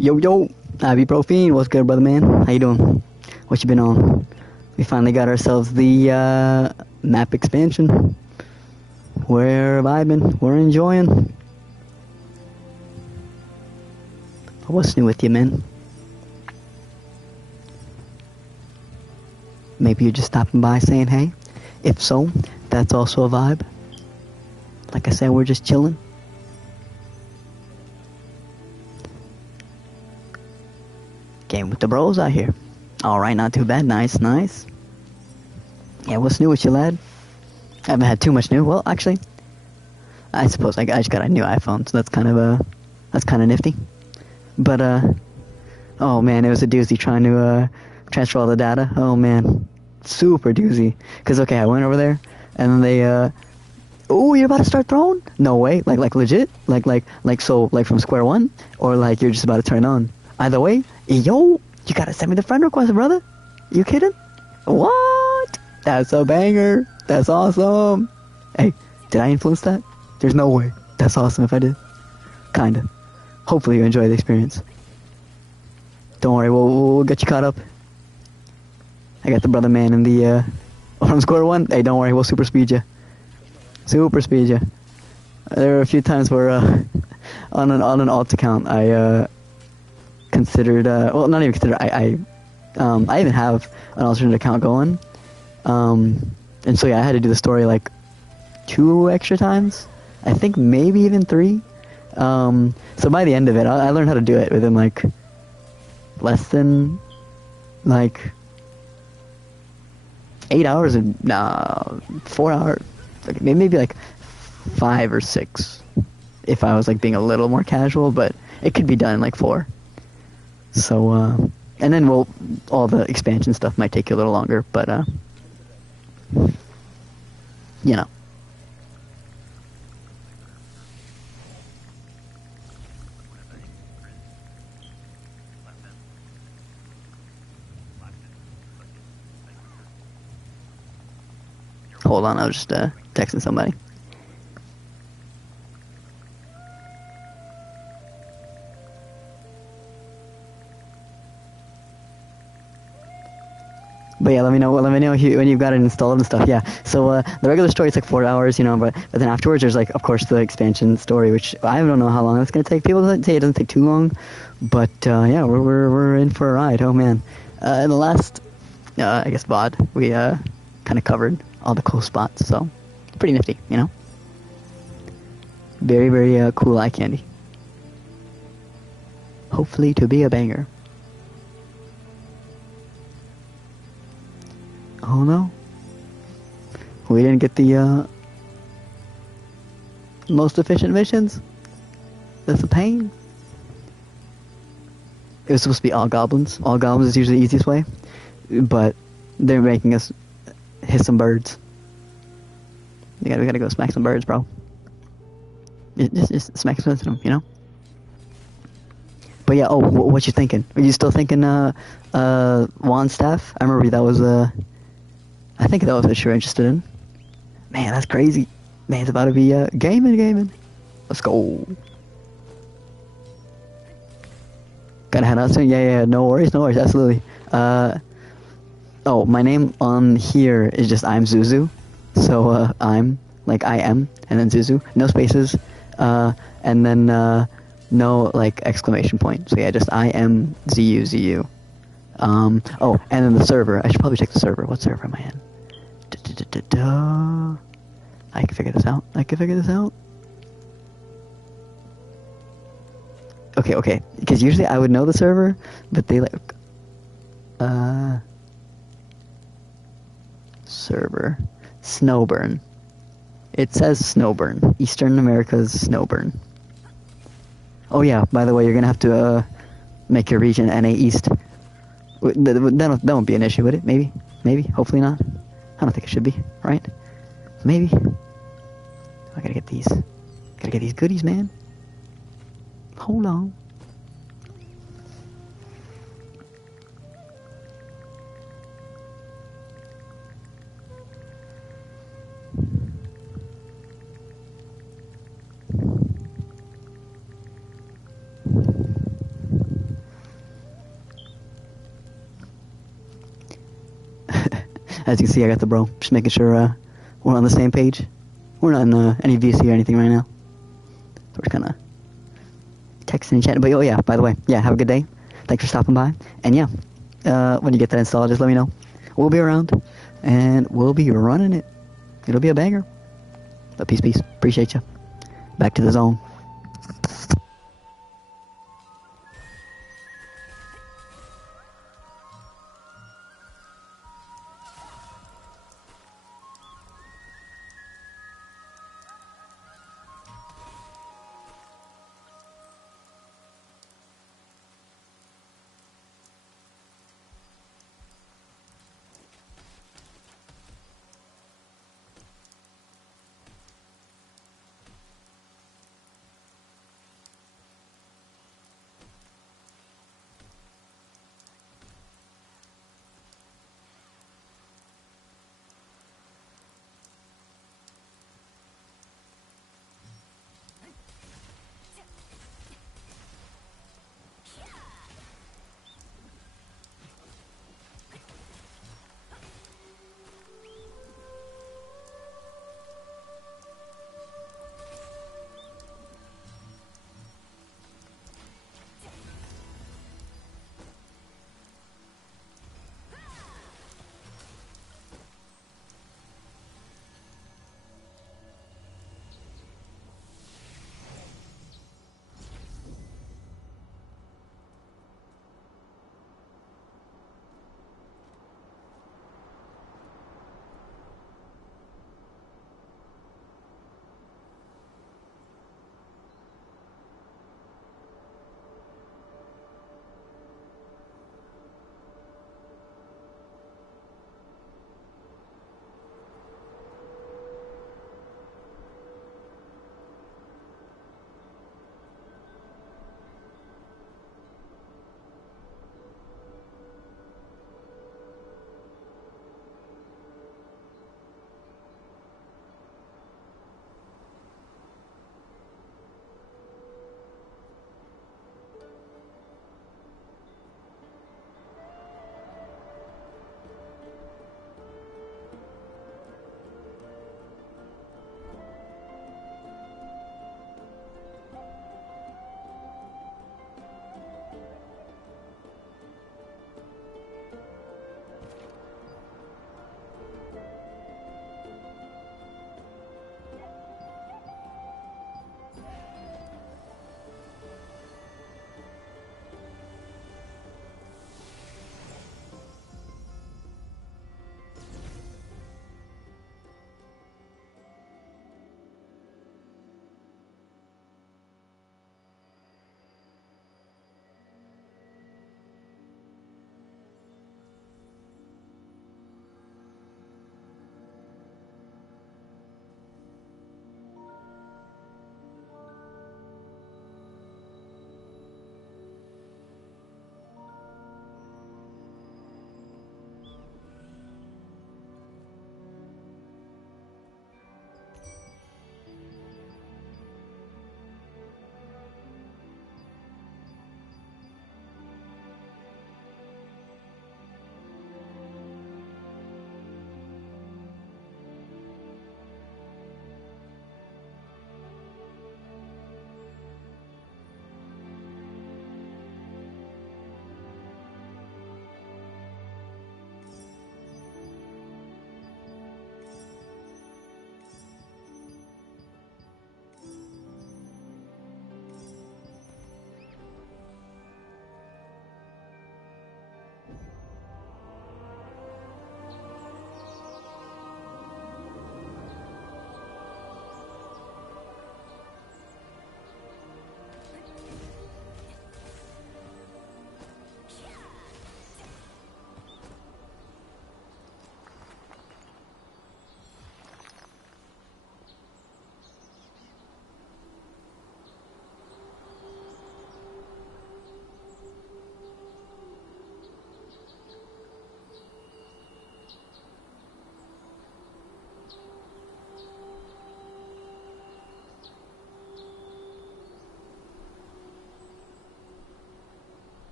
Yo, yo, ibuprofen. What's good, brother man? How you doing? What you been on? We finally got ourselves the map expansion. We're vibing. We're enjoying. What's new with you, man? Maybe you're just stopping by saying hey. If so, that's also a vibe. Like I said, we're just chilling. Game with the bros out here. Alright, not too bad. Nice, nice. Yeah, what's new with you, lad? I haven't had too much new. Well, actually, I suppose I just got a new iPhone, so that's kind of nifty. But, oh man, it was a doozy trying to, transfer all the data. Oh man, super doozy. Cause okay, I went over there, and then they, oh, you're about to start throwing? No way, like legit? Like from square one? Or like you're just about to turn on? Either way, yo, you gotta send me the friend request, brother. You kidding? What? That's a banger. That's awesome. Hey, did I influence that? There's no way. That's awesome if I did. Kinda. Hopefully you enjoy the experience. Don't worry, we'll get you caught up. I got the brother man in the, from square one. Hey, don't worry, we'll super speed you. Super speed you. There were a few times where, on an alt account, I, considered, well, not even considered, I even have an alternate account going, and so yeah, I had to do the story like 2 extra times, I think maybe even 3, so by the end of it, I learned how to do it within like, less than, like, 8 hours, and 4 hours, like, maybe like 5 or 6, if I was like being a little more casual, but it could be done in like 4. So, and then all the expansion stuff might take you a little longer, but, you know. Hold on, I was just, texting somebody. But yeah, let me know when you've got it installed and stuff. Yeah. So the regular story is like 4 hours, you know, but then afterwards there's like, of course, the expansion story, which I don't know how long that's gonna take. People say it doesn't take too long, but yeah, we're in for a ride. Oh man. In the last, I guess VOD, we kind of covered all the cool spots, so it's pretty nifty, you know. Very very cool eye candy. Hopefully to be a banger. Oh no, we didn't get the most efficient missions. That's a pain. It was supposed to be all goblins. All goblins is usually the easiest way, but they're making us hit some birds. We gotta go smack some birds, bro. Just smack some of them, you know. But yeah, oh, what you thinking? Are you still thinking wand staff? I remember that was I think that was what you're interested in. Man, that's crazy. Man, it's about to be gaming. Let's go. Gotta head out soon. Yeah. No worries. Absolutely. Oh, my name on here is just I'm Zuzu. So I'm like I am, and then Zuzu. No spaces. And then no like exclamation point. So yeah, just I am ZU. Oh, and then the server. I should probably check the server. What server am I in? I can figure this out. Okay. Because usually I would know the server, but they like... server. Snowburn. It says Snowburn. Eastern America's Snowburn. Oh yeah, by the way, you're gonna have to, make your region NA East. That won't be an issue, would it? Maybe? Hopefully not. I don't think it should be, right? Maybe. I gotta get these goodies, man. Hold on. As you can see, I got the bro. Just making sure we're on the same page. We're not in any VC or anything right now. So we're just kind of texting and chatting. But oh yeah, by the way, yeah, have a good day. Thanks for stopping by. And yeah, when you get that installed, just let me know. We'll be around, and we'll be running it. It'll be a banger. But peace, peace. Appreciate you. Back to the zone.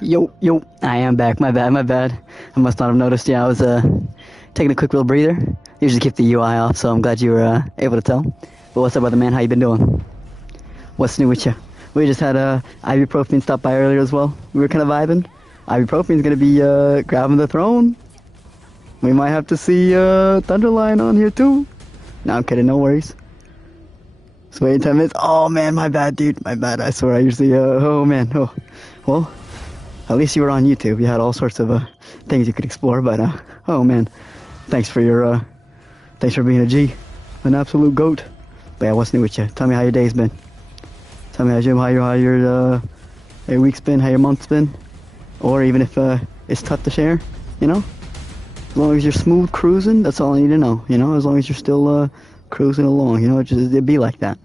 Yo, I am back. My bad. I must not have noticed. Yeah, I was taking a quick little breather. Usually keep the UI off, so I'm glad you were able to tell. But what's up, brother man? How you been doing? What's new with you? We just had ibuprofen stop by earlier as well. We were kind of vibing. Ibuprofen's gonna be grabbing the throne. We might have to see Thunderline on here too. No, I'm kidding. No worries. Just waiting 10 minutes. Oh man, my bad, dude. My bad. I swear. I usually. Oh man. Oh, well. At least you were on YouTube. You had all sorts of things you could explore. But oh man, thanks for being a G, an absolute goat. But yeah, what's new with you? Tell me how your day's been. Tell me how your week's been, how your month's been, or even if it's tough to share. You know, as long as you're smooth cruising, that's all I need to know. You know, as long as you're still cruising along. You know, it'd be like that.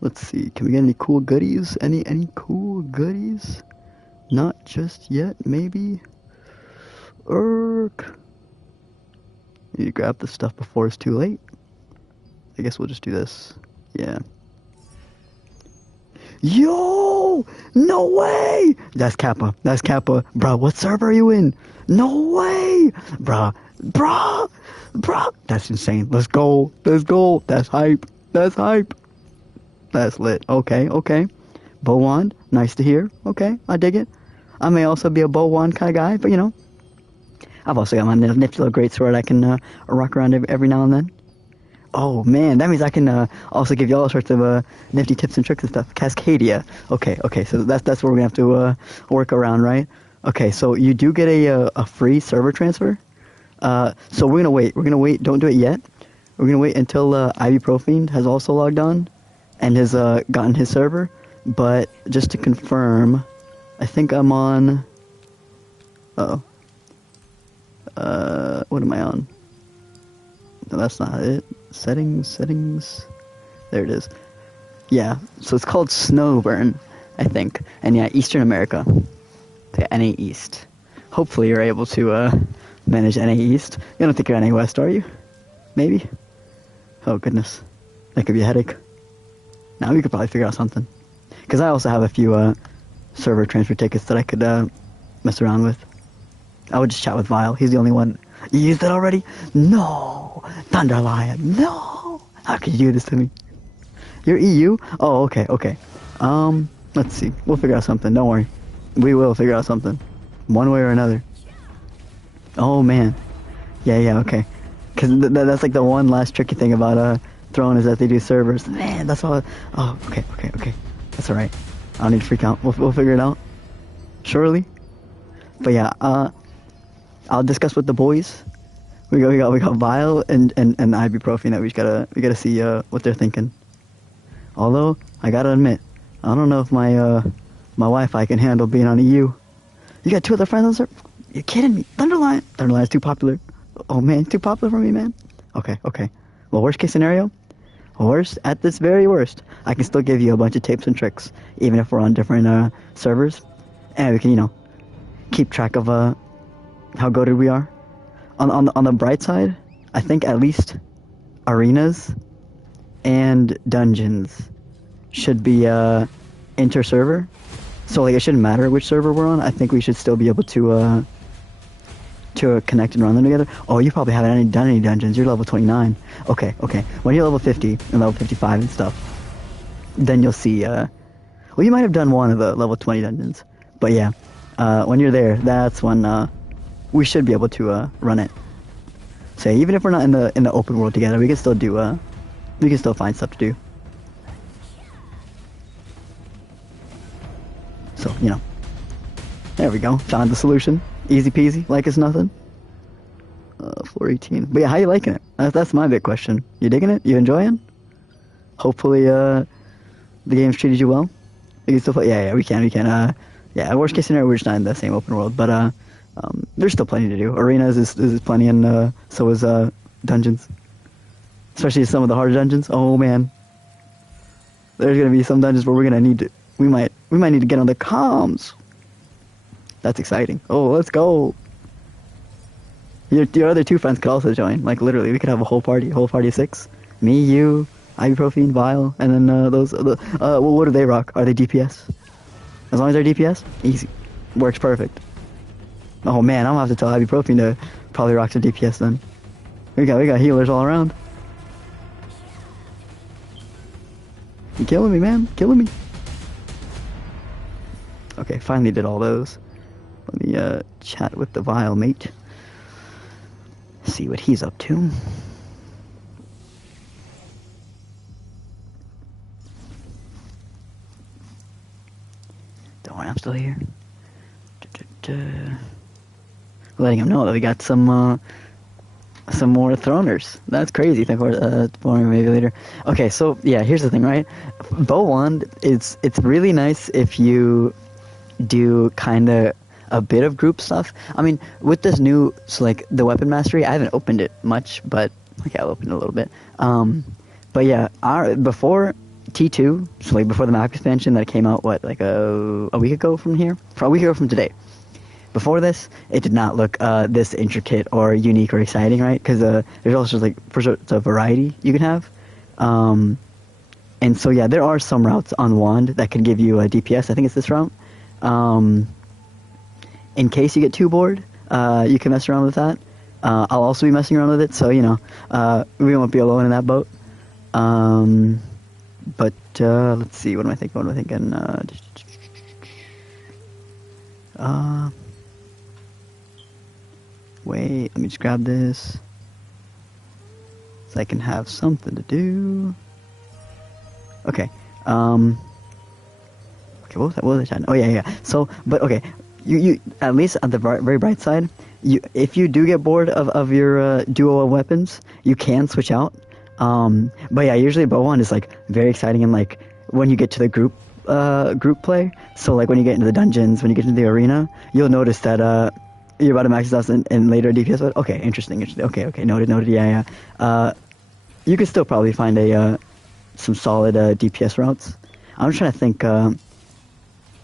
Let's see. Can we get any cool goodies? Any cool goodies? Not just yet, maybe. Need to grab the stuff before it's too late. I guess we'll just do this. Yeah. Yo! No way! That's Kappa. Bro, what server are you in? No way! Bruh. That's insane. Let's go. That's hype. That's lit. Okay. Bow wand. Nice to hear. Okay, I dig it. I may also be a bow wand kind of guy, but you know. I've also got my nifty little greatsword I can rock around every now and then. Oh man, that means I can also give you all sorts of nifty tips and tricks and stuff. Cascadia. Okay, so that's where we're gonna have to work around, right? Okay, so you do get a free server transfer. So we're gonna wait. Don't do it yet. We're gonna wait until Ibuprofen has also logged on and has gotten his server. But just to confirm, I think I'm on. What am I on? No, that's not it. Settings. There it is. Yeah, so it's called Snowburn, I think. And yeah, Eastern America. So yeah, NA East. Hopefully you're able to manage NA East. You don't think you're NA West, are you? Maybe? Oh, goodness. That could be a headache. Now we could probably figure out something. Because I also have a few server transfer tickets that I could mess around with. I would just chat with Vile. He's the only one. You used it already? No! Thunderlion, no! How could you do this to me? You're EU? Oh, okay. Let's see. We'll figure out something. Don't worry. We will figure out something. One way or another. Oh, man. Yeah, okay. Because that's like the one last tricky thing about Throne is that they do servers. Man, that's all. Oh, okay. That's alright. I don't need to freak out. We'll figure it out. Surely. But yeah, I'll discuss with the boys. We got Vile and Ibuprofen that we gotta see what they're thinking. Although I gotta admit, I don't know if my Wi-Fi can handle being on EU. You got 2 other friends on server? You kidding me? Thunderline's too popular. Oh man, too popular for me, man. Okay. Well, worst case scenario, at this very worst, I can still give you a bunch of tips and tricks, even if we're on different servers, and we can keep track of how goated we are. On the bright side, I think at least arenas and dungeons should be inter-server. So like it shouldn't matter which server we're on. I think we should still be able to connect and run them together. Oh, you probably haven't done any dungeons. You're level 29. Okay. When you're level 50 and level 55 and stuff, then you'll see. Well, you might have done one of the level 20 dungeons, but yeah, when you're there, that's when we should be able to run it. So even if we're not in the open world together, we can still do we can still find stuff to do. So there we go. Found the solution. Easy peasy, like it's nothing. Floor 18. But yeah, how you liking it? That's my big question. You digging it? You enjoying? Hopefully the game's treated you well. You can still play. Yeah, we can. Yeah, worst case scenario, we're just not in the same open world, but there's still plenty to do. Arenas is plenty, and so is dungeons. Especially some of the harder dungeons. Oh man, there's gonna be some dungeons where we're gonna need to. We might need to get on the comms. That's exciting. Oh, let's go. Your other 2 friends could also join. Like literally, we could have a whole party of 6. Me, you, Ibuprofen, Vile, and then those. What do they rock? Are they DPS? As long as they're DPS, easy. Works perfect. Oh man, I'm gonna have to tell ibuprofen to probably rock some DPS then. We got healers all around. You killing me, man? Killing me. Okay, finally did all those. Let me chat with the vile mate. See what he's up to. Don't worry, I'm still here. Letting him know that we got some more throners. That's crazy. Think about maybe later. Okay, so yeah, here's the thing, right? Bow wand it's really nice if you do kind of a bit of group stuff. I mean, with this new, so like the weapon mastery, I haven't opened it much, but okay, I'll open it a little bit. But yeah, before T2, so like before the map expansion that came out, what, like a week ago from here? For a week ago from today. Before this, it did not look this intricate or unique or exciting, right? Because there's also like it's a variety you can have. And so yeah, there are some routes on wand that can give you a DPS. I think it's this route. In case you get too bored, you can mess around with that. I'll also be messing around with it, so you know, we won't be alone in that boat. But let's see, what am I thinking? Wait, let me just grab this so I can have something to do. Okay. Okay, what was I chatting? Oh yeah. So, but okay, you at least at the very bright side, if you do get bored of your duo of weapons, you can switch out. But yeah, usually bow wand is like very exciting, and like when you get to the group play. So like when you get into the dungeons, when you get into the arena, you'll notice that you're about to max this out and later DPS. But okay, interesting. Okay, noted. Yeah. You could still probably find some solid DPS routes. I'm trying to think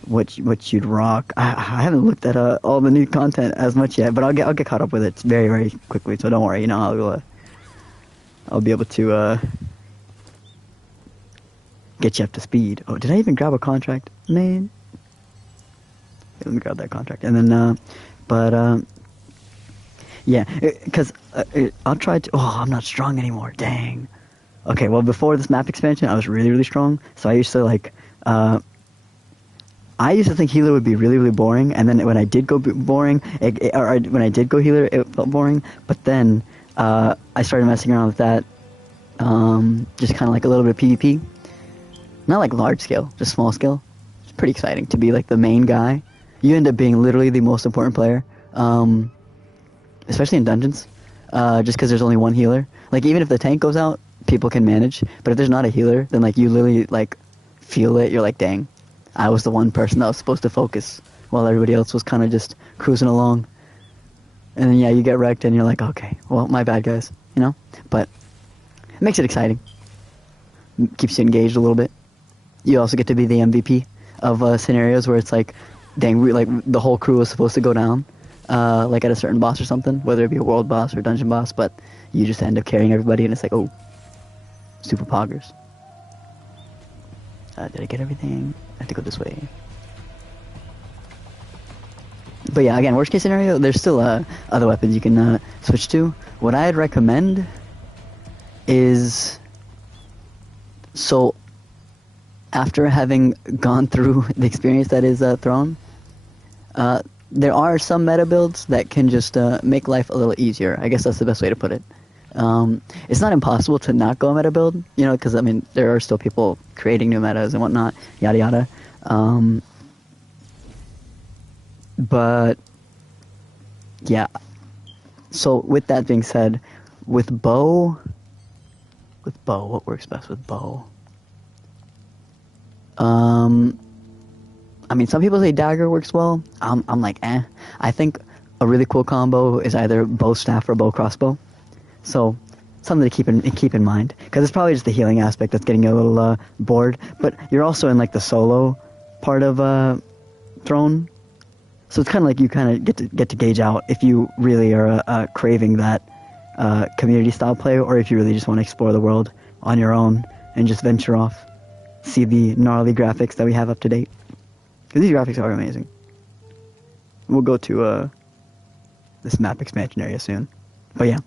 what you'd rock. I haven't looked at all the new content as much yet, but I'll get caught up with it very, very quickly. So don't worry. You know, I'll be able to get you up to speed. Oh, did I even grab a contract, man? Okay, let me grab that contract, and then yeah, because I'll try to. Oh, I'm not strong anymore. Dang. Okay, well, before this map expansion, I was really, really strong. So I used to like. I used to think healer would be really, really boring, and then when I did go boring, when I did go healer, it felt boring. But then I started messing around with that, just kind of like a little bit of PvP, not like large scale, just small scale. It's pretty exciting to be like the main guy. You end up being literally the most important player, especially in dungeons, just because there's only one healer. Like even if the tank goes out, people can manage. But if there's not a healer, then like you literally like feel it. You're like, dang. I was the one person that was supposed to focus while everybody else was kind of just cruising along. And then, yeah, you get wrecked and you're like, okay, well, my bad, guys, you know? But it makes it exciting. Keeps you engaged a little bit. You also get to be the MVP of scenarios where it's like, dang, like the whole crew was supposed to go down, like at a certain boss or something, whether it be a world boss or dungeon boss, but you just end up carrying everybody and it's like, oh, super poggers. Did I get everything? I have to go this way. But yeah, again, worst case scenario, there's still other weapons you can switch to. What I'd recommend is, so after having gone through the experience that is Throne, there are some meta builds that can just make life a little easier. I guess that's the best way to put it. It's not impossible to not go meta build, you know, because I mean there are still people creating new metas and whatnot, yada yada. But yeah. So with that being said, with bow, what works best with bow? I mean, some people say dagger works well. I'm like, eh. I think a really cool combo is either bow staff or bow crossbow. So, something to keep in mind, because it's probably just the healing aspect that's getting you a little bored. But you're also in like the solo part of Throne, so it's kind of like you kind of get to gauge out if you really are craving that community style play, or if you really just want to explore the world on your own and just venture off, see the gnarly graphics that we have up to date. Because these graphics are amazing. we'll go to this map expansion area soon. But yeah,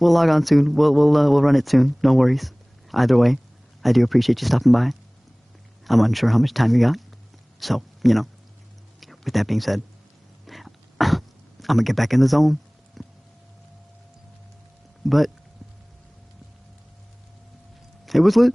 we'll log on soon. We'll run it soon. No worries. Either way, I do appreciate you stopping by. I'm unsure how much time you got, so you know. With that being said, I'm gonna get back in the zone. But it was lit.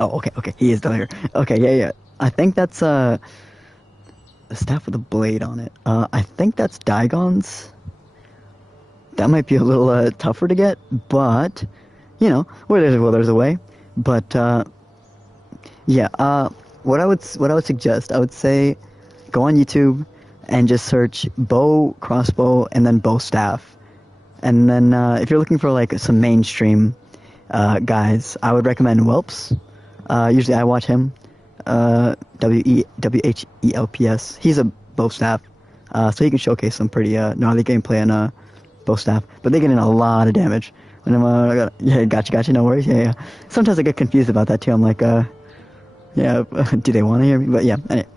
Oh, okay. He is still here. Okay, yeah. I think that's a staff with a blade on it. I think that's Digon's. That might be a little tougher to get, but you know, where there's a will, there's a way. But yeah. What I would suggest, I would say, go on YouTube and just search bow, crossbow, and then bow staff. And then if you're looking for like some mainstream guys, I would recommend Whelps. Usually I watch him. WHELPS. He's a bow staff, so he can showcase some pretty gnarly gameplay on bow staff. But they get in a lot of damage. When I'm yeah, gotcha, no worries. Yeah. Sometimes I get confused about that too. I'm like, yeah, do they want to hear me? But yeah,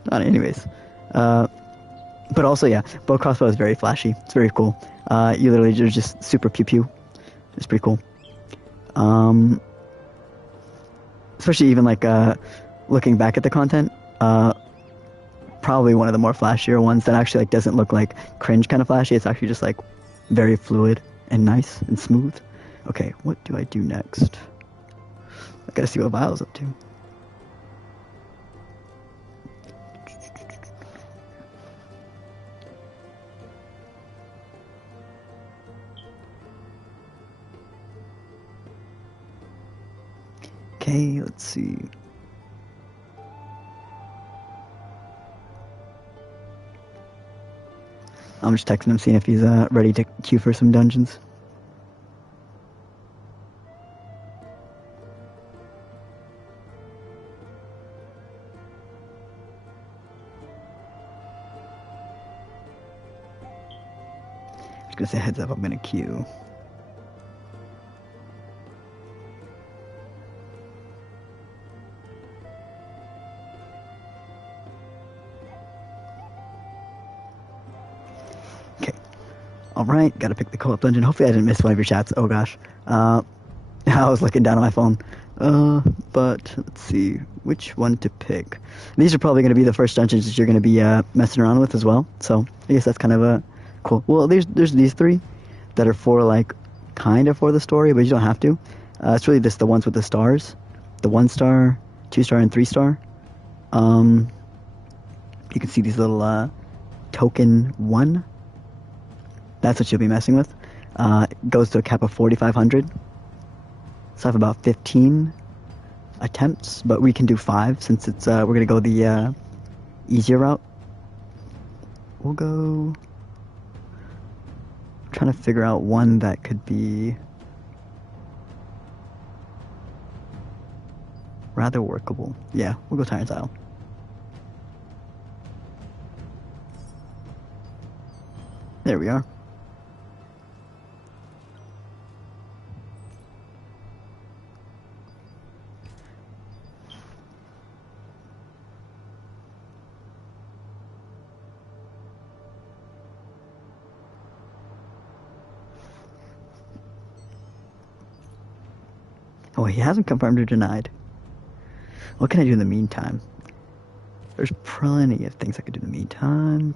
anyways. But also, yeah, bow crossbow is very flashy. It's very cool. You literally just super pew. It's pretty cool. Especially even like looking back at the content, probably one of the more flashier ones that actually like doesn't look like cringe kind of flashy. It's actually just like very fluid and nice and smooth. Okay, what do I do next? I gotta see what Vile's up to. Okay, let's see. I'm just texting him, seeing if he's ready to queue for some dungeons. Just gonna say heads up, I'm gonna queue. Alright, gotta pick the co-op dungeon. Hopefully I didn't miss one of your chats. Oh gosh. I was looking down at my phone. But let's see which one to pick. These are probably gonna be the first dungeons that you're gonna be messing around with as well. So I guess that's kind of cool. Well, there's these three that are for like kind of for the story, but you don't have to. It's really just the ones with the stars, the 1-star, 2-star, and 3-star. You can see these little token 1. That's what you'll be messing with. It goes to a cap of 4,500. So I have about 15 attempts, but we can do 5 since it's we're gonna go the easier route. We'll go. I'm trying to figure out one that could be rather workable. Yeah, we'll go Tyrant's Isle. There we are. Oh, he hasn't confirmed or denied. What can I do in the meantime? There's plenty of things I could do in the meantime.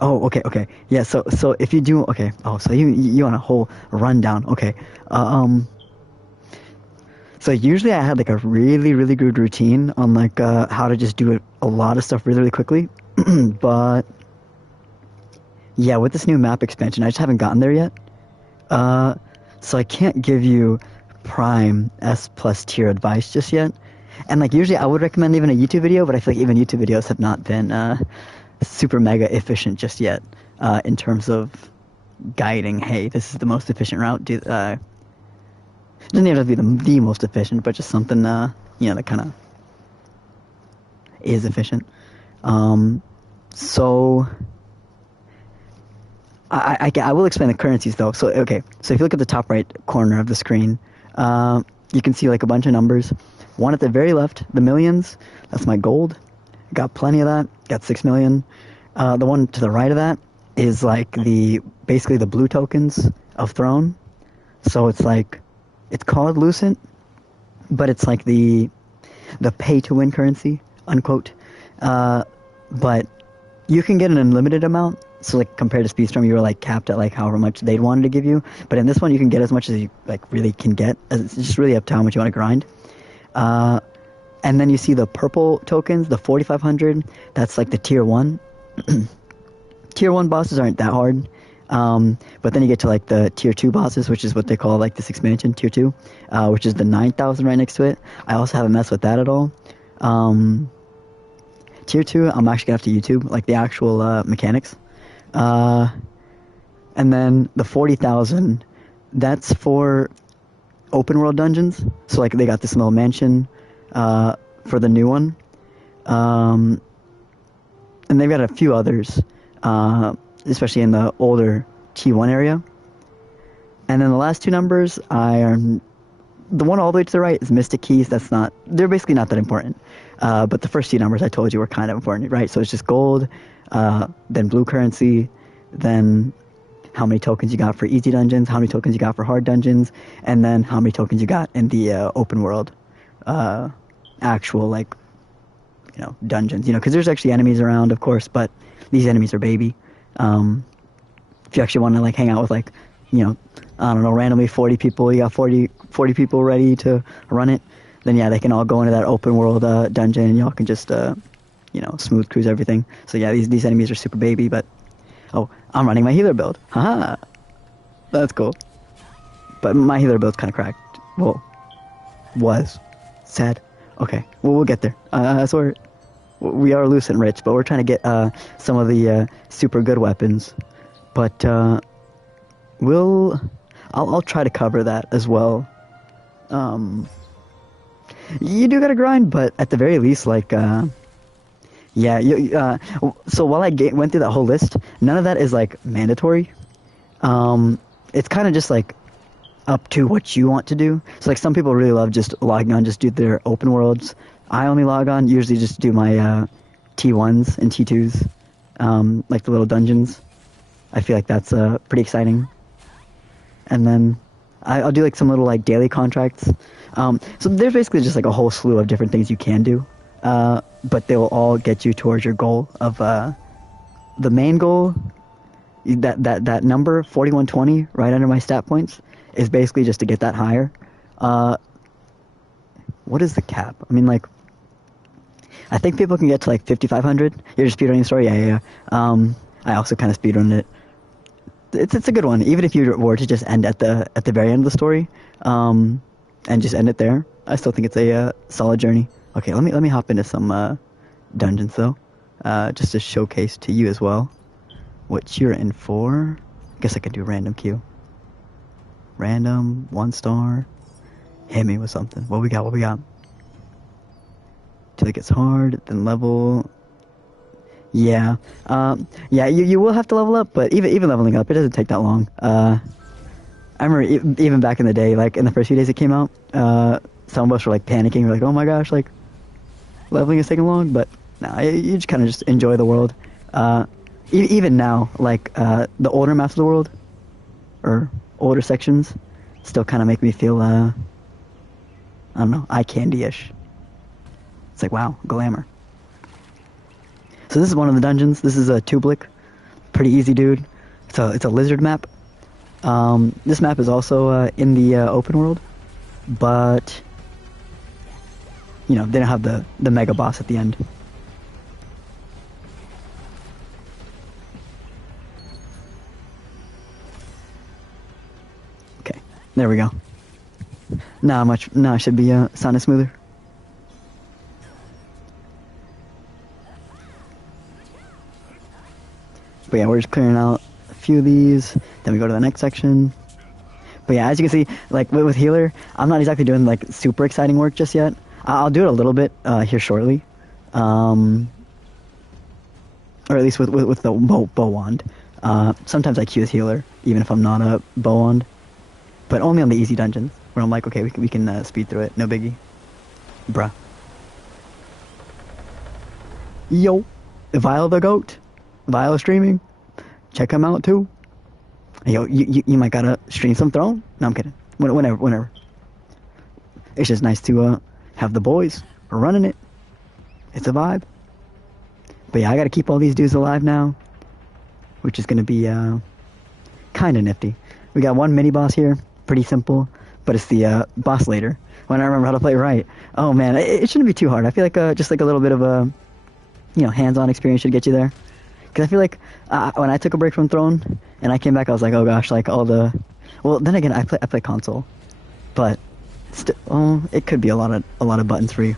Oh, okay. Yeah, so if you do, okay. Oh, so you want a whole rundown. Okay. So usually I had like a really good routine on like how to just do a lot of stuff really quickly. But yeah, with this new map expansion, I just haven't gotten there yet. So I can't give you prime S+ tier advice just yet. And like usually I would recommend even a YouTube video, but I feel like even YouTube videos have not been super mega efficient just yet in terms of guiding, hey, this is the most efficient route. It doesn't even have to be the most efficient, but just something that kind of is efficient. So I will explain the currencies though. So okay, so if you look at the top right corner of the screen, you can see like a bunch of numbers. One at the very left, the millions, that's my gold. Got plenty of that. Got 6 million. The one to the right of that is like basically the blue tokens of Throne. So it's like, it's called Lucent, but it's like the pay to win currency, unquote. But you can get an unlimited amount. So like compared to Speedstorm, you were like capped at like however much they'd wanted to give you. But in this one, you can get as much as you like really can get. It's just really up to how much you want to grind. And then you see the purple tokens, the 4,500. That's like the tier 1. Tier 1 bosses aren't that hard. But then you get to like the tier 2 bosses, which is what they call like this expansion, tier 2, which is the 9,000 right next to it. I also haven't messed with that at all. Tier 2, I'm actually gonna have to YouTube, like the actual mechanics. And then the 40,000, that's for open world dungeons. So like they got this little mansion for the new one. And they've got a few others, especially in the older T1 area. And then the last two numbers the one all the way to the right is Mystic Keys. They're basically not that important. But the first two numbers I told you were kind of important, right? So it's just gold, then blue currency, then how many tokens you got for easy dungeons, how many tokens you got for hard dungeons, and then how many tokens you got in the open world, actual, like, dungeons. Because there's actually enemies around, of course, but these enemies are baby. If you actually want to, like, hang out with, like, I don't know, randomly 40 people, you got 40 people ready to run it, then yeah, they can all go into that open world dungeon, and y'all can just, smooth cruise everything. So yeah, these enemies are super baby, but, oh, I'm running my healer build. Haha! That's cool. But my healer build's kind of cracked. Well, was. Sad. Okay, well, we'll get there. So we are loose and rich, but we're trying to get some of the super good weapons. But I'll try to cover that as well. You do gotta grind, but at the very least, like, yeah. So while I went through that whole list, none of that is like mandatory. It's kind of just like up to what you want to do. So like some people really love just logging on, just do their open worlds. I only log on, usually just do my T1s and T2s, like the little dungeons. I feel like that's pretty exciting. And then I'll do like some little like daily contracts. So there's basically just like a whole slew of different things you can do, but they will all get you towards your goal of the main goal. That number 4120 right under my stat points is basically just to get that higher. What is the cap? I mean, like, I think people can get to like 5,500. You're just speedrunning the story? Yeah. I also kind of speedrun it. It's a good one, even if you were to just end at the very end of the story, and just end it there. I still think it's a solid journey. Okay, let me hop into some dungeons though, just to showcase to you as well what you're in for. I guess I could do random queue. Random 1 star. Hit me with something. What we got? Till it gets hard, then level. Yeah, you will have to level up, but even leveling up, it doesn't take that long. I remember even back in the day, like in the first few days it came out, some of us were like panicking, we're like, oh my gosh, like leveling is taking long, but no, you just kind of just enjoy the world. Even now, like the older maps of the world, or older sections, still kind of make me feel, I don't know, eye candy-ish. It's like, wow, glamour. So this is one of the dungeons. This is a Tublik. Pretty easy, dude. It's a lizard map. This map is also in the open world, but they don't have the mega boss at the end. Okay, there we go. Now it should be sounding smoother. But yeah, we're just clearing out a few of these, then we go to the next section. But yeah, as you can see, like with healer, I'm not exactly doing like super exciting work just yet. I'll do it a little bit here shortly. or at least with the bow wand. Sometimes I Q as healer, even if I'm not a bow wand, but only on the easy dungeons where I'm like, okay, we can speed through it, no biggie, bruh. Yo, Vile the Goat, Vile streaming, check him out too. Yo, you might gotta stream some Throne. No, I'm kidding. Whenever. It's just nice to have the boys running it. It's a vibe. But yeah, I gotta keep all these dudes alive now, which is gonna be kind of nifty. We got one mini boss here, pretty simple, but it's the boss later. When I remember how to play right. Oh man, it shouldn't be too hard. I feel like just like a little bit of a, hands-on experience should get you there. Because I feel like when I took a break from Throne and I came back, I was like, oh gosh, like all the. Well, then again, I play console, but still, it could be a lot of buttons for you.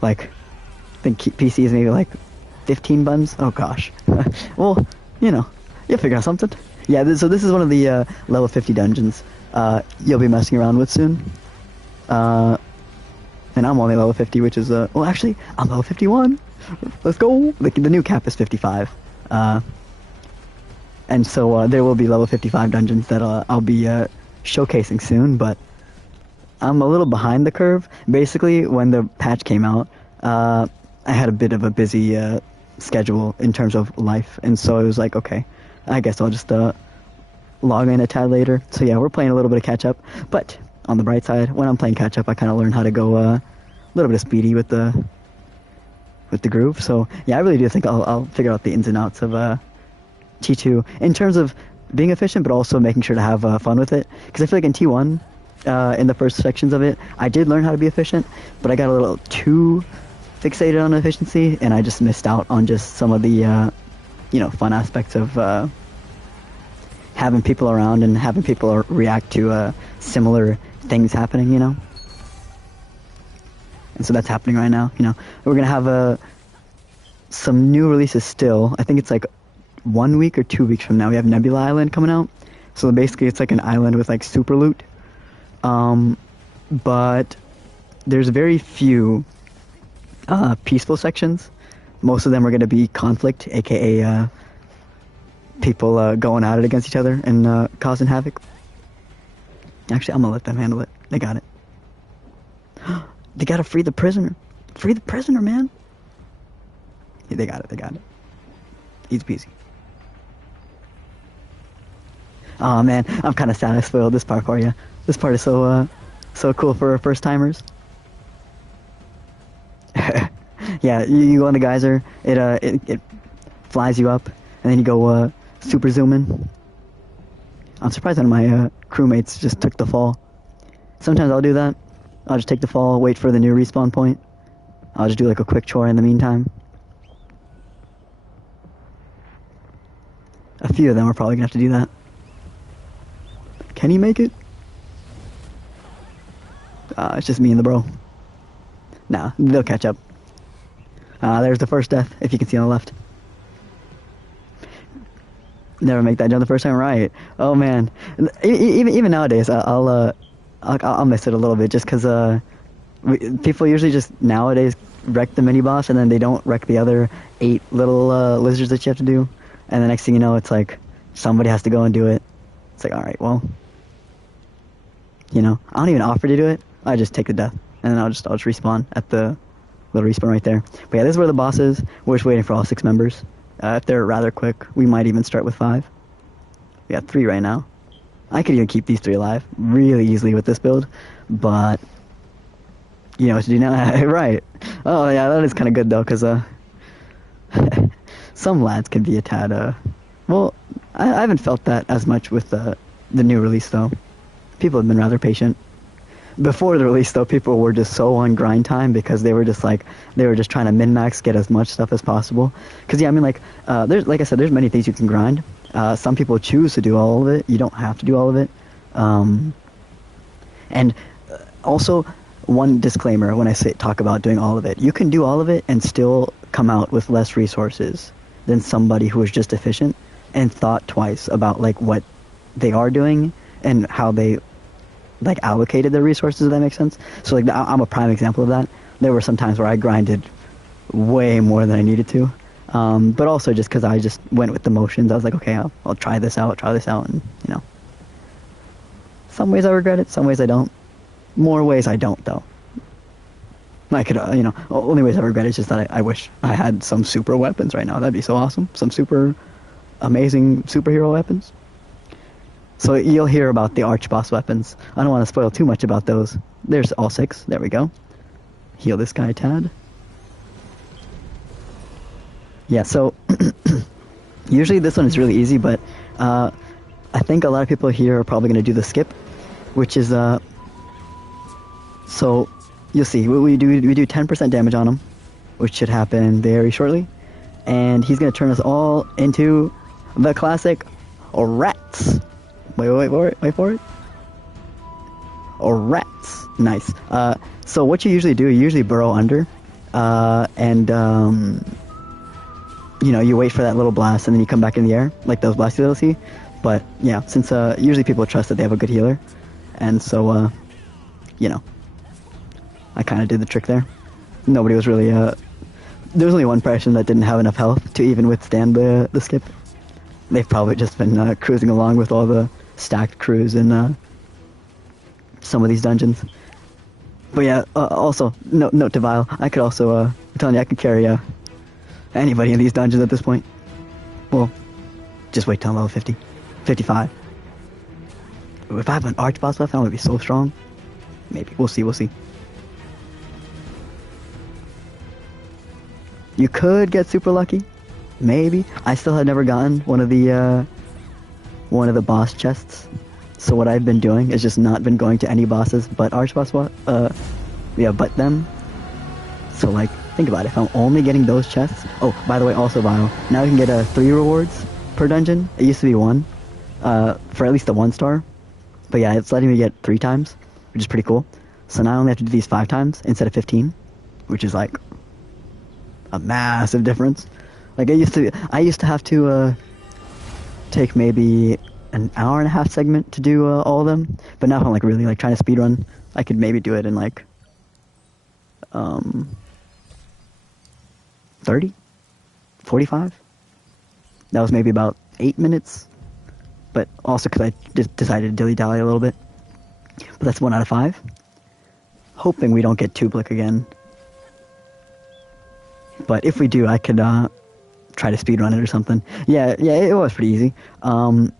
Like, I think PC is maybe like 15 buttons. Oh gosh. Well, you'll figure out something. Yeah. So this is one of the level 50 dungeons you'll be messing around with soon. And I'm only level 50, which is well, actually, I'm level 51. Let's go. The new cap is 55. And so there will be level 55 dungeons that I'll be showcasing soon, but I'm a little behind the curve. Basically, when the patch came out, I had a bit of a busy schedule in terms of life, and so it was like, okay, I guess I'll just log in a tad later. So yeah, we're playing a little bit of catch-up, but on the bright side, when I'm playing catch-up, I kind of learn how to go a little bit of speedy with the groove. So yeah, I really do think I'll figure out the ins and outs of T2 in terms of being efficient, but also making sure to have fun with it. Because I feel like in T1, in the first sections of it, I did learn how to be efficient, but I got a little too fixated on efficiency, and I just missed out on just some of the fun aspects of having people around and having people react to similar things happening, And so that's happening right now. We're gonna have some new releases still. I think it's like 1 week or 2 weeks from now. We have Nebula Island coming out. So basically, it's like an island with like super loot. But there's very few peaceful sections. Most of them are gonna be conflict, aka people going at it against each other and causing havoc. Actually, I'm gonna let them handle it. They got it. They gotta free the prisoner. Free the prisoner, man. Yeah, they got it. Easy peasy. Oh man, I'm kind of sad I spoiled this part for you. This part is so cool for first timers. Yeah, you go on the geyser. It flies you up, and then you go super zoom in. I'm surprised none of my crewmates just took the fall. Sometimes I'll do that. I'll just take the fall, wait for the new respawn point. I'll just do like a quick chore in the meantime. A few of them are probably gonna have to do that. Can he make it? It's just me and the bro. Nah, they'll catch up. There's the first death, if you can see on the left. Never make that jump the first time, right? Oh man, even nowadays, I'll miss it a little bit just because people usually just nowadays wreck the mini boss and then they don't wreck the other 8 little lizards that you have to do, and the next thing you know, it's like somebody has to go and do it. It's like, all right, well, I don't even offer to do it. I just take the death and then I'll just respawn at the little respawn right there. But yeah, this is where the boss is. We're just waiting for all 6 members. If they're rather quick, we might even start with 5. We got 3 right now. I could even keep these 3 alive really easily with this build, but you know what to do now. Right. Oh yeah, that is kind of good though, because some lads can be a tad well, I haven't felt that as much with the new release though. People have been rather patient. Before the release though, people were just so on grind time because they were just trying to min-max, get as much stuff as possible. Because yeah, I mean there's, like I said, there's many things you can grind. Some people choose to do all of it. You don't have to do all of it. And also, one disclaimer when I talk about doing all of it. You can do all of it and still come out with less resources than somebody who is just efficient and thought twice about like what they are doing and how they like allocated their resources, if that makes sense. So like I'm a prime example of that. There were some times where I grinded way more than I needed to, But also just because I just went with the motions. I was like, okay, I'll try this out, and some ways I regret it, some ways I don't. More ways I don't, though. I could, only ways I regret it is just that I wish I had some super weapons right now. That'd be so awesome. Some super amazing superhero weapons. So you'll hear about the arch boss weapons. I don't want to spoil too much about those. There's all 6. There we go. Heal this guy a tad. Yeah, so usually this one is really easy, but I think a lot of people here are probably going to do the skip, which is so you'll see we do 10% damage on him, which should happen very shortly, and he's going to turn us all into the classic rats. Wait for it. Rats. Nice. So what you usually do, you usually burrow under, and you wait for that little blast, and then you come back in the air, like those blasts you'll see. But yeah, since usually people trust that they have a good healer, and so I kind of did the trick there. Nobody was really there was only one person that didn't have enough health to even withstand the skip. They've probably just been cruising along with all the stacked crews in some of these dungeons. But yeah, also note to Vile, I could also I'm telling you, I could carry anybody in these dungeons at this point. Well, just wait till I'm level 50, 55. If I have an arch boss left, I would be so strong. Maybe we'll see. You could get super lucky, maybe. I still had never gotten one of the boss chests. So what I've been doing is just not been going to any bosses but arch boss. But them. So like, think about it. If I'm only getting those chests. Oh, by the way, also Vile. Now you can get 3 rewards per dungeon. It used to be 1, for at least the 1 star. But yeah, it's letting me get 3 times, which is pretty cool. So now I only have to do these 5 times instead of 15, which is like a massive difference. Like I used to have to take maybe an hour and a half segment to do all of them. But now if I'm like really like trying to speed run, I could maybe do it in like 30, 45. That was maybe about 8 minutes. But also because I just decided to dilly-dally a little bit. But that's 1 out of 5. Hoping we don't get Tublik again. But if we do, I could try to speedrun it or something. Yeah, it was pretty easy. I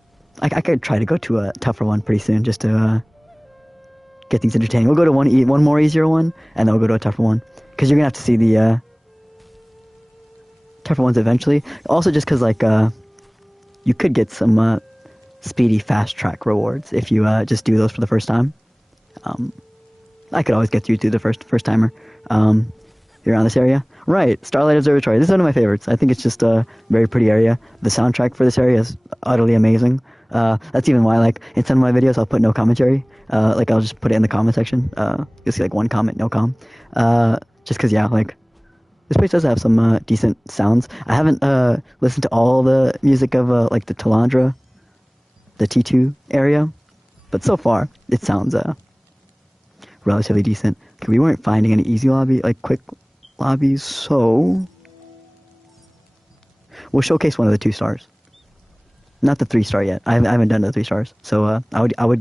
could try to go to a tougher one pretty soon just to get things entertaining. We'll go to one more easier one, and then we'll go to a tougher one. Because you're going to have to see the tougher ones eventually. Also just because, like, you could get some speedy fast track rewards if you just do those for the first time. I could always get you to the first timer. You're around this area? Right, Starlight Observatory. This is one of my favorites. I think it's just a very pretty area. The soundtrack for this area is utterly amazing. That's even why, like, in some of my videos, I'll put no commentary. Like, I'll just put it in the comment section. You'll see, like, 1 comment, no com. Just because, yeah, like, this place does have some decent sounds. I haven't listened to all the music of, like, the Talandre, the T2 area. But so far, it sounds relatively decent. Okay, we weren't finding any easy lobby, like, quick lobbies, so we'll showcase one of the 2 stars, not the 3 star yet. I haven't done the 3 stars, so I would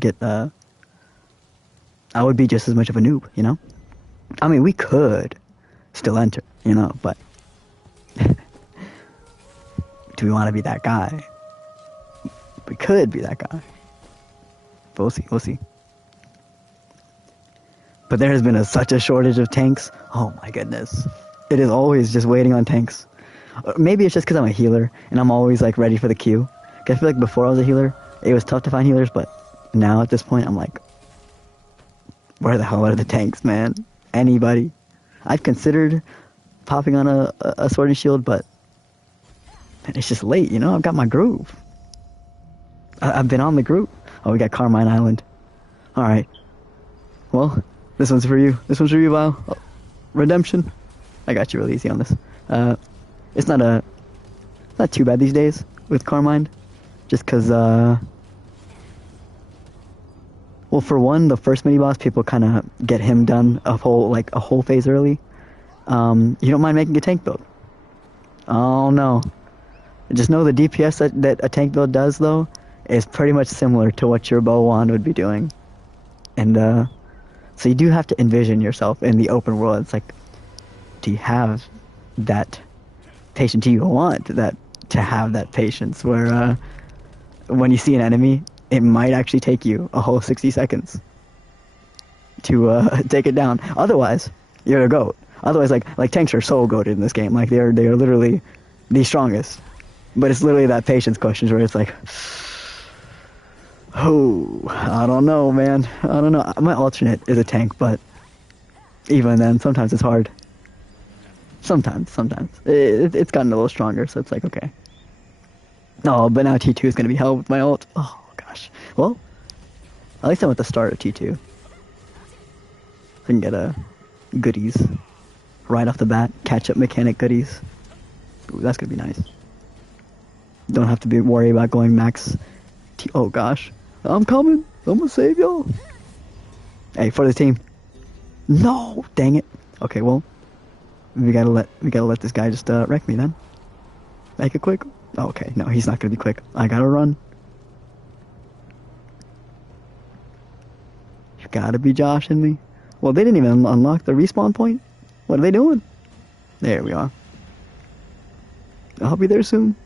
be just as much of a noob, you know. I mean, we could still enter, you know, but do we want to be that guy? We could be that guy, but we'll see. But there has been such a shortage of tanks. Oh my goodness. It is always just waiting on tanks. Maybe it's just because I'm a healer and I'm always like ready for the queue. I feel like before I was a healer, it was tough to find healers, but now at this point I'm like, where the hell are the tanks, man? Anybody? I've considered popping on a sword and shield, but man, it's just late, you know? I've got my groove. I've been on the groove. Oh, we got Carmine Island. Alright. Well, this one's for you. This one's for you, Vile. Oh, redemption. I got you real easy on this. It's not too bad these days with Carmine. Just because, well, for one, the first mini-boss, people kind of get him done a whole phase early. You don't mind making a tank build. Oh no. Just know the DPS that a tank build does, though, is pretty much similar to what your bow wand would be doing. And, so you do have to envision yourself in the open world. It's like, do you have that patience? Do you want that to have that patience where, when you see an enemy, it might actually take you a whole 60 seconds to, take it down. Otherwise, you're a goat. Otherwise, like tanks are so goated in this game. Like, they are literally the strongest. But it's literally that patience question where it's like, oh, I don't know, man. I don't know. My alternate is a tank, but even then, sometimes it's hard. Sometimes. It's gotten a little stronger, so it's like, okay. Oh, but now T2 is going to be hell with my ult. Oh, gosh. Well, at least I'm at the start of T2. So I can get goodies right off the bat. Catch-up mechanic goodies. Ooh, that's going to be nice. Don't have to be worried about going max. Oh gosh, I'm coming. I'm gonna save y'all. Hey, for the team. No, dang it. Okay, well, we gotta let this guy just wreck me then. Make it quick. Oh, okay, no, he's not gonna be quick. I gotta run. You gotta be joshing me. Well, they didn't even unlock the respawn point. What are they doing? There we are. I'll be there soon.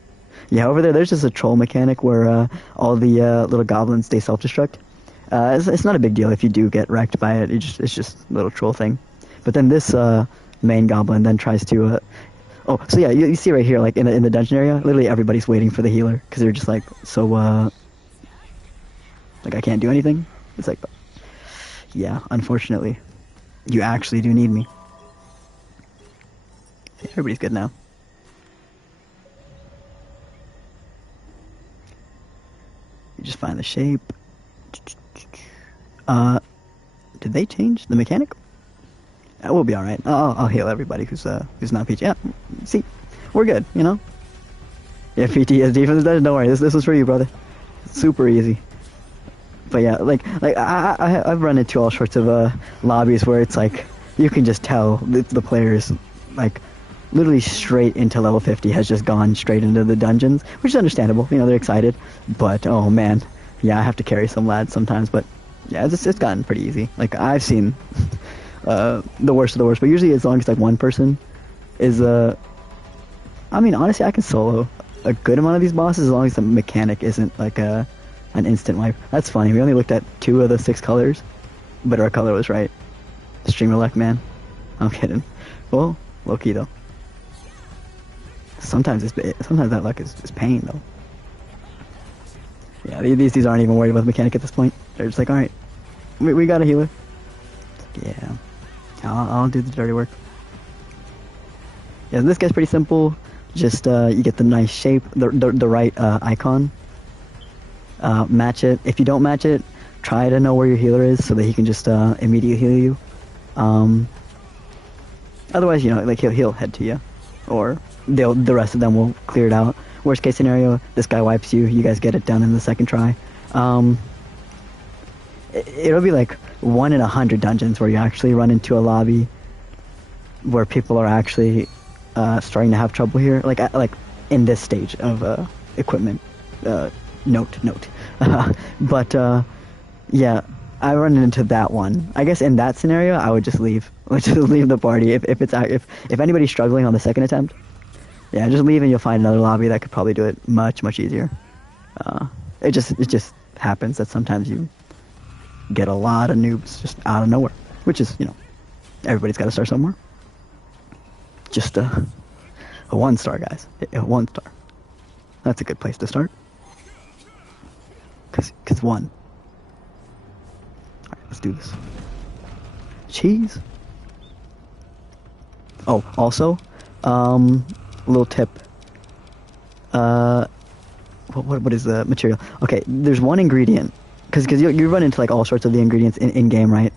Yeah, over there's just a troll mechanic where all the little goblins, they self-destruct. It's not a big deal if you do get wrecked by it. It's just a little troll thing. But then this main goblin then tries to... oh, so yeah, you see right here, like in the dungeon area, literally everybody's waiting for the healer. Because they're just like, so, like I can't do anything. It's like, yeah, unfortunately, you actually do need me. Everybody's good now. You just find the shape. Did they change the mechanic? We'll be all right. I'll heal everybody who's not PT. Yeah, see, we're good. You know. Yeah, PT is defense. Don't worry. This is for you, brother. Super easy. But yeah, like I've run into all sorts of lobbies where it's like you can just tell the players like literally straight into level 50 has just gone straight into the dungeons, which is understandable. You know, they're excited. But oh man, yeah, I have to carry some lads sometimes. But yeah, it's gotten pretty easy. Like I've seen the worst of the worst, but usually as long as like one person is I mean, honestly, I can solo a good amount of these bosses as long as the mechanic isn't like an instant wipe. That's funny. We only looked at 2 of the 6 colors, but our color was right. Streamer luck, man. I'm kidding. Well, low key though. Sometimes that luck is pain though. Yeah, these aren't even worried about the mechanic at this point. They're just like, all right, we got a healer. Yeah, I'll do the dirty work. Yeah, this guy's pretty simple. Just you get the nice shape, the right icon. Match it. If you don't match it, try to know where your healer is so that he can just immediately heal you. Otherwise, you know, like he'll head to you, or the rest of them will clear it out. Worst case scenario, this guy wipes you. You guys get it done in the second try. It'll be like 1 in 100 dungeons where you actually run into a lobby where people are actually starting to have trouble here, like in this stage of equipment. Note. But yeah, I run into that one. I guess in that scenario, I would just leave. Just leave the party if anybody's struggling on the second attempt. Yeah, just leave and you'll find another lobby that could probably do it much easier. It just happens that sometimes you get a lot of noobs just out of nowhere, which is, you know, everybody's got to start somewhere. Just a 1-star, guys. A 1-star. That's a good place to start. Cause 1. Alright, let's do this. Cheese. Oh, also, little tip. What is the material? Okay, there's one ingredient, because you run into like all sorts of the ingredients in game, right?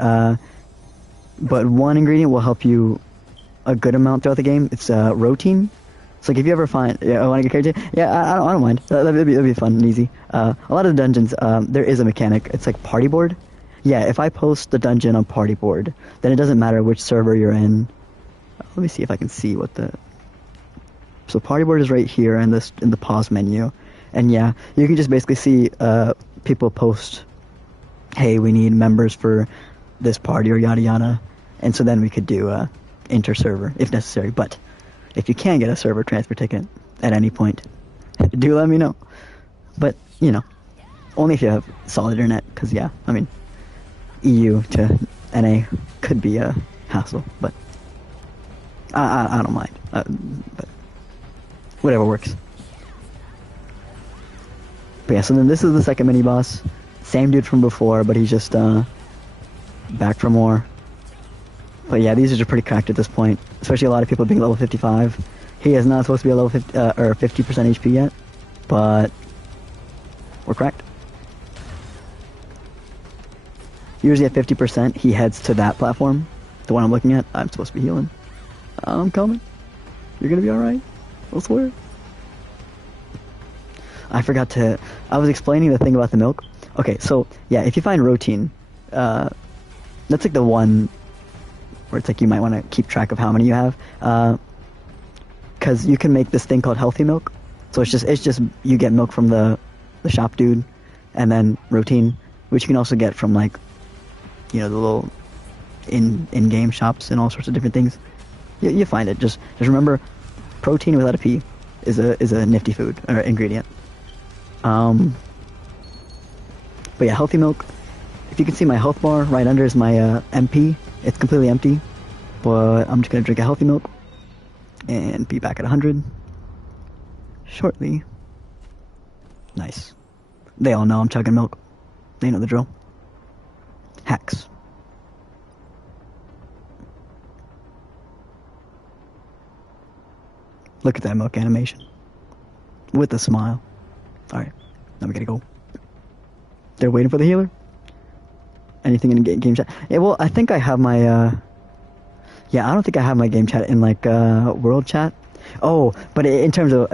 But one ingredient will help you a good amount throughout the game. It's routine. It's like if you ever find, I want to get carried. Yeah, I don't mind. That'd be fun and easy. A lot of the dungeons, there is a mechanic. It's like party board. Yeah, if I post the dungeon on party board, then it doesn't matter which server you're in. Let me see if I can see what the... So party board is right here in the pause menu, and yeah, you can just basically see people post, hey, we need members for this party or yada yada, and so then we could do inter server if necessary. But if you can get a server transfer ticket at any point, do let me know. But you know, only if you have solid internet, because yeah, I mean, EU to NA could be a hassle, but I don't mind. But whatever works. But yeah, so then this is the second mini boss. Same dude from before, but he's just back for more. But yeah, these are just pretty cracked at this point, especially a lot of people being level 55. He is not supposed to be a level 50 or 50% HP yet, but we're cracked. Usually at 50%, he heads to that platform, the one I'm looking at. I'm supposed to be healing. I'm coming. You're gonna be alright. I swear. I forgot to... I was explaining the thing about the milk. Okay, so, yeah, if you find routine, that's like the one where it's like you might want to keep track of how many you have. Because you can make this thing called healthy milk. So it's just you get milk from the shop dude, and then routine, which you can also get from, like, you know, the little in-game shops and all sorts of different things. You find it. Just remember, protein without a P is a nifty food or ingredient. But yeah, healthy milk. If you can see my health bar right under is my MP. It's completely empty, but I'm just gonna drink a healthy milk and be back at 100 shortly. Nice. They all know I'm chugging milk. They know the drill. Hacks. Look at that milk animation. With a smile. Alright, now we gotta go. They're waiting for the healer. Anything in game chat? Yeah, well, I think I have my, yeah, I don't think I have my game chat in, like, world chat. Oh, but in terms of,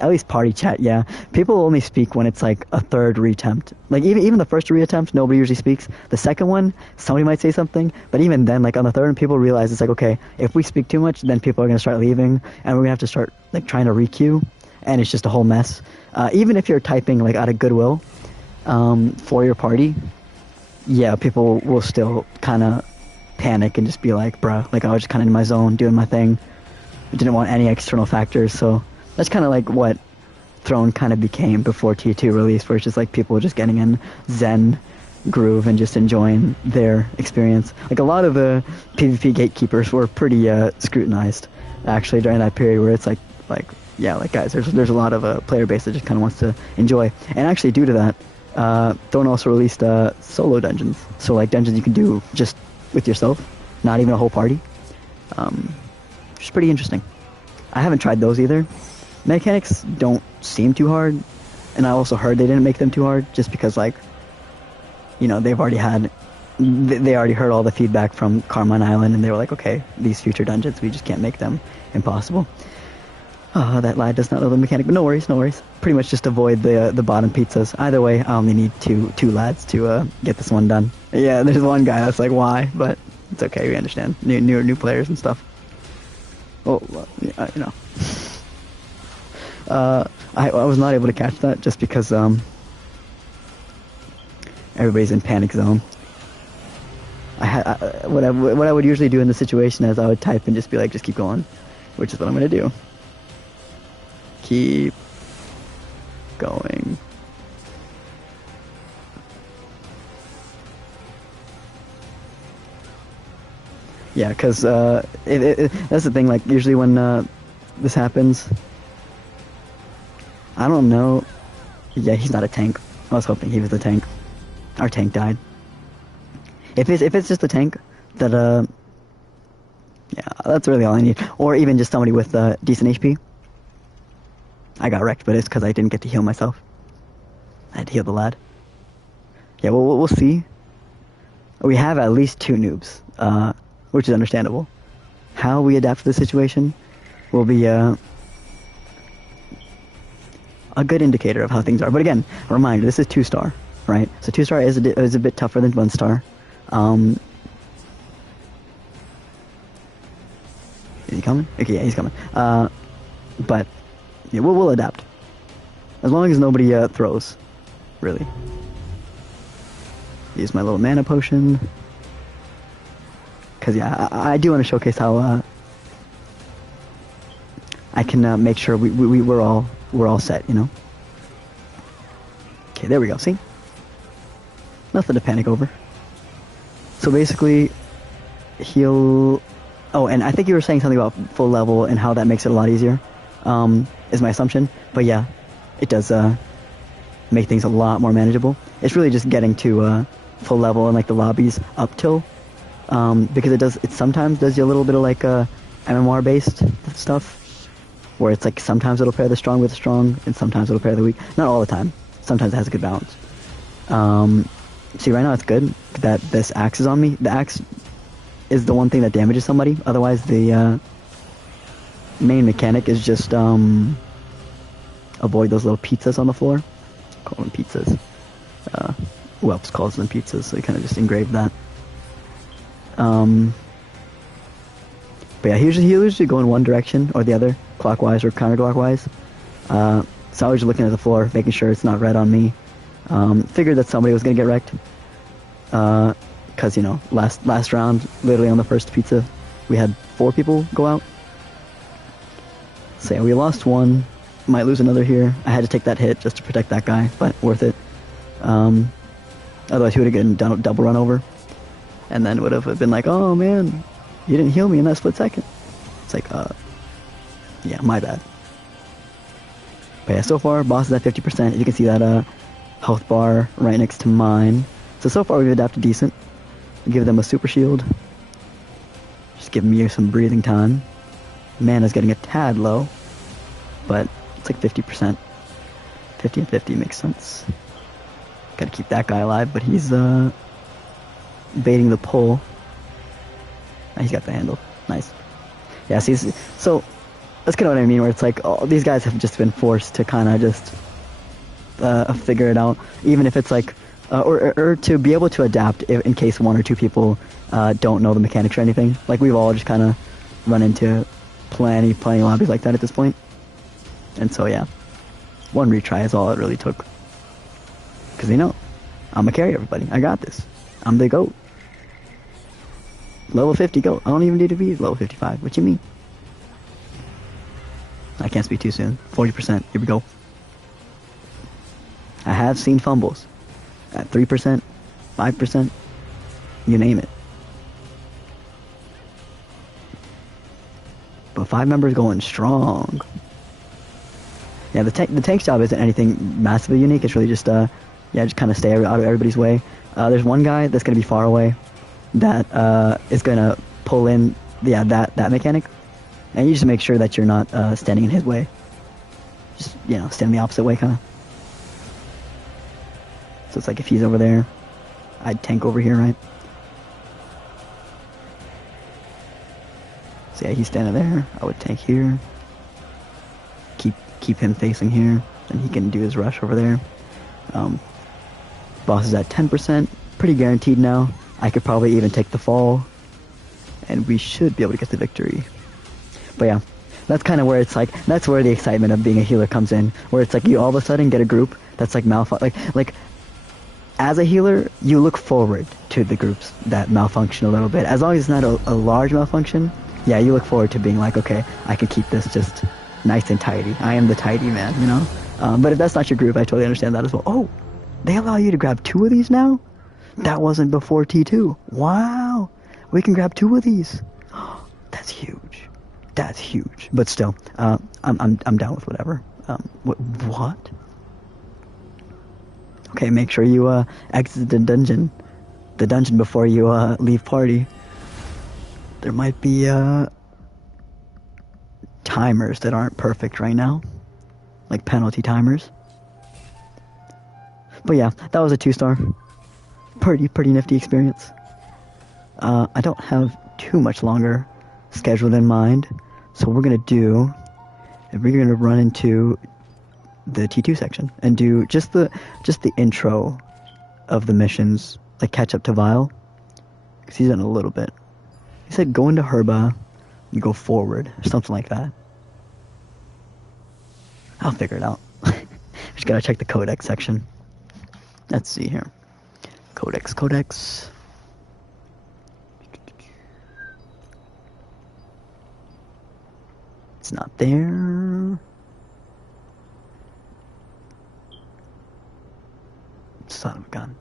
at least party chat, yeah. People only speak when it's, like, a third reattempt. Like, even the first reattempt, nobody usually speaks. The second one, somebody might say something. But even then, like, on the third one, people realize it's like, okay, if we speak too much, then people are going to start leaving. And we're going to have to start, like, trying to re-queue. And it's just a whole mess. Even if you're typing, like, out of goodwill for your party, yeah, people will still kind of panic and just be like, bruh, like, I was just kind of in my zone, doing my thing. I didn't want any external factors, so that's kind of like what Throne kind of became before T2 released, where it's just like people just getting in zen groove and just enjoying their experience. Like, a lot of the PvP gatekeepers were pretty scrutinized, actually, during that period, where it's like, yeah, like, guys, there's a lot of player base that just kind of wants to enjoy. And actually, due to that, Throne also released solo dungeons. So, like, dungeons you can do just with yourself, not even a whole party. Which is pretty interesting. I haven't tried those either. Mechanics don't seem too hard, and I also heard they didn't make them too hard, just because, like, you know, they already heard all the feedback from Carmine Island, and they were like, okay, these future dungeons, we just can't make them impossible. Oh, that lad does not know the mechanic, but no worries, no worries. Pretty much just avoid the bottom pizzas. Either way, I only need two lads to get this one done. Yeah, there's one guy that's like, why? But it's okay, we understand. New players and stuff. Oh, well, yeah, you know. I was not able to catch that just because everybody's in panic zone. What I would usually do in this situation is I would type and just be like, just keep going, which is what I'm gonna do. Keep going. Yeah, because that's the thing, like, usually when this happens, I don't know. Yeah, he's not a tank. I was hoping he was the tank. Our tank died. If it's just a tank, that yeah, that's really all I need. Or even just somebody with decent HP. I got wrecked, but it's because I didn't get to heal myself. I had to heal the lad. Yeah, well, we'll see. We have at least 2 noobs, which is understandable. How we adapt to the situation will be a good indicator of how things are. But again, a reminder, this is 2-star, right? So 2-star is a bit tougher than 1-star. Is he coming? Okay, yeah, he's coming. But yeah, we'll adapt. As long as nobody throws, really. Use my little mana potion. Because, yeah, I do want to showcase how I can make sure we're all set, you know? Okay, there we go, see? Nothing to panic over. So basically, he'll... Oh, and I think you were saying something about full level and how that makes it a lot easier, is my assumption. But yeah, it does make things a lot more manageable. It's really just getting to full level in like the lobbies up till, because it sometimes does you a little bit of like MMR based stuff, where it's like sometimes it'll pair the strong with the strong, and sometimes it'll pair the weak. Not all the time. Sometimes it has a good balance. See, right now it's good that this axe is on me. The axe is the one thing that damages somebody. Otherwise, the main mechanic is just avoid those little pizzas on the floor. Call them pizzas. Who else calls them pizzas? So you kind of just engrave that. But yeah, he'll usually go in one direction or the other, clockwise or counterclockwise. So I was just looking at the floor, making sure it's not red on me. Figured that somebody was gonna get wrecked. Cause you know, last round, literally on the first pizza, we had 4 people go out. So yeah, we lost one, might lose another here. I had to take that hit just to protect that guy, but worth it. Otherwise he would have done a double run over. And then would have been like, oh man, you didn't heal me in that split second. It's like, yeah, my bad. But yeah, so far, boss is at 50%. You can see that health bar right next to mine. So far we've adapted decent. Give them a super shield. Just give me some breathing time. Mana's getting a tad low, but it's like 50%. 50 and 50 makes sense. Gotta keep that guy alive, but he's baiting the pull. He's got the handle. Nice. Yeah, see, so that's kind of what I mean, where it's like, oh, these guys have just been forced to kind of just figure it out, even if it's like, or to be able to adapt in case 1 or 2 people don't know the mechanics or anything. Like, we've all just kind of run into plenty lobbies like that at this point. And so, yeah, 1 retry is all it really took. Because they know, I'm gonna carry everybody. I got this. I'm the GOAT. Level 50 GOAT. I don't even need to be level 55. What you mean? I can't speak too soon. 40%. Here we go. I have seen fumbles. At 3%, 5%, you name it. But 5 members going strong. Yeah, the tank's job isn't anything massively unique. It's really just, yeah, just kind of stay out of everybody's way. There's one guy that's going to be far away that is going to pull in, yeah, that mechanic. And you just make sure that you're not standing in his way. Just, you know, stand the opposite way, kind of. So it's like if he's over there, I'd tank over here, right? So yeah, he's standing there. I would tank here. Keep him facing here, and he can do his rush over there. Boss is at 10%, pretty guaranteed now. I could probably even take the fall, and we should be able to get the victory. But yeah, that's kind of where it's like, that's where the excitement of being a healer comes in, where it's like you all of a sudden get a group that's like like as a healer, you look forward to the groups that malfunction a little bit. As long as it's not a large malfunction, yeah, you look forward to being like, okay, I can keep this just nice and tidy. I am the tidy man, you know? But if that's not your group, I totally understand that as well. Oh, they allow you to grab 2 of these now? That wasn't before T2. Wow, we can grab 2 of these. That's huge. That's huge. But still, I'm down with whatever. What? Okay, make sure you exit the dungeon before you leave party. There might be timers that aren't perfect right now, like penalty timers. But yeah, that was a 2-star. Pretty nifty experience. I don't have too much longer scheduled in mind, so what we're gonna do is we're gonna run into the T2 section and do just the intro of the missions, like catch up to Vile, because he's done a little bit. He said go into Herba, you go forward, or something like that. I'll figure it out. Just gotta check the codex section. Let's see here. Codex. It's not there. Son of a gun.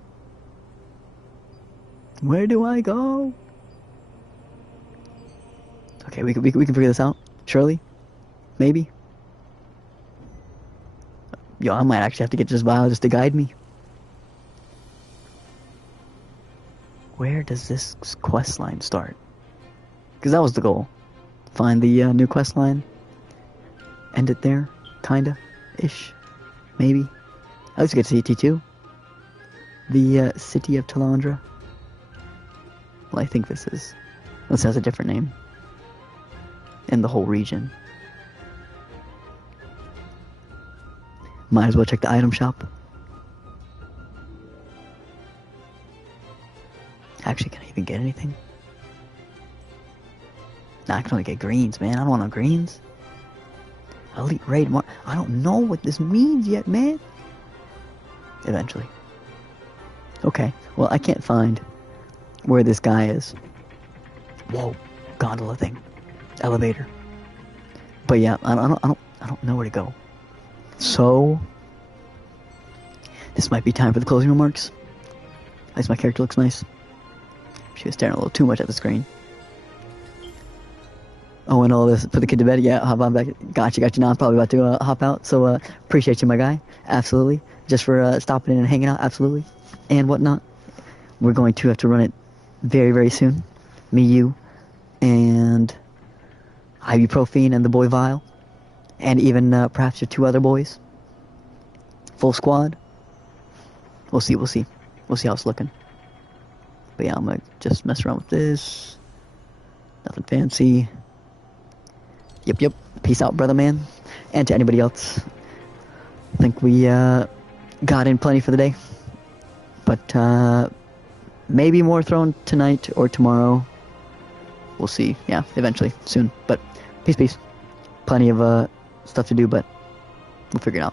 Where do I go? Okay, we can figure this out. Surely? Maybe? Yo, I might actually have to get this biologist to guide me. Where does this quest line start? Because that was the goal. Find the new quest line. End it there. Kinda. Ish. Maybe. I used to get to T2. The city of Talandre. Well, I think this is. This has a different name. In the whole region. Might as well check the item shop. Actually, can I even get anything? Nah, I can only get greens, man. I don't want no greens. Elite raid more. I don't know what this means yet, man. Eventually. Okay. Well, I can't find where this guy is. Whoa, gondola thing, elevator. But yeah, I don't know where to go. So this might be time for the closing remarks. At least my character looks nice. She was staring a little too much at the screen. Oh, and all this, put the kid to bed. Yeah, hop on back. Gotcha. Now I'm probably about to hop out. So appreciate you, my guy. Absolutely. Just for stopping in and hanging out. Absolutely. And whatnot. We're going to have to run it very, very soon. Me, you, and Ibuprofen and the boy Vile. And even perhaps your two other boys. Full squad. We'll see. We'll see how it's looking. But yeah, I'm going to just mess around with this. Nothing fancy. Yep. Peace out, brother man. And to anybody else. I think we got in plenty for the day. But maybe more thrown tonight or tomorrow. We'll see. Yeah, eventually. Soon. But peace. Plenty of stuff to do, but we'll figure it out.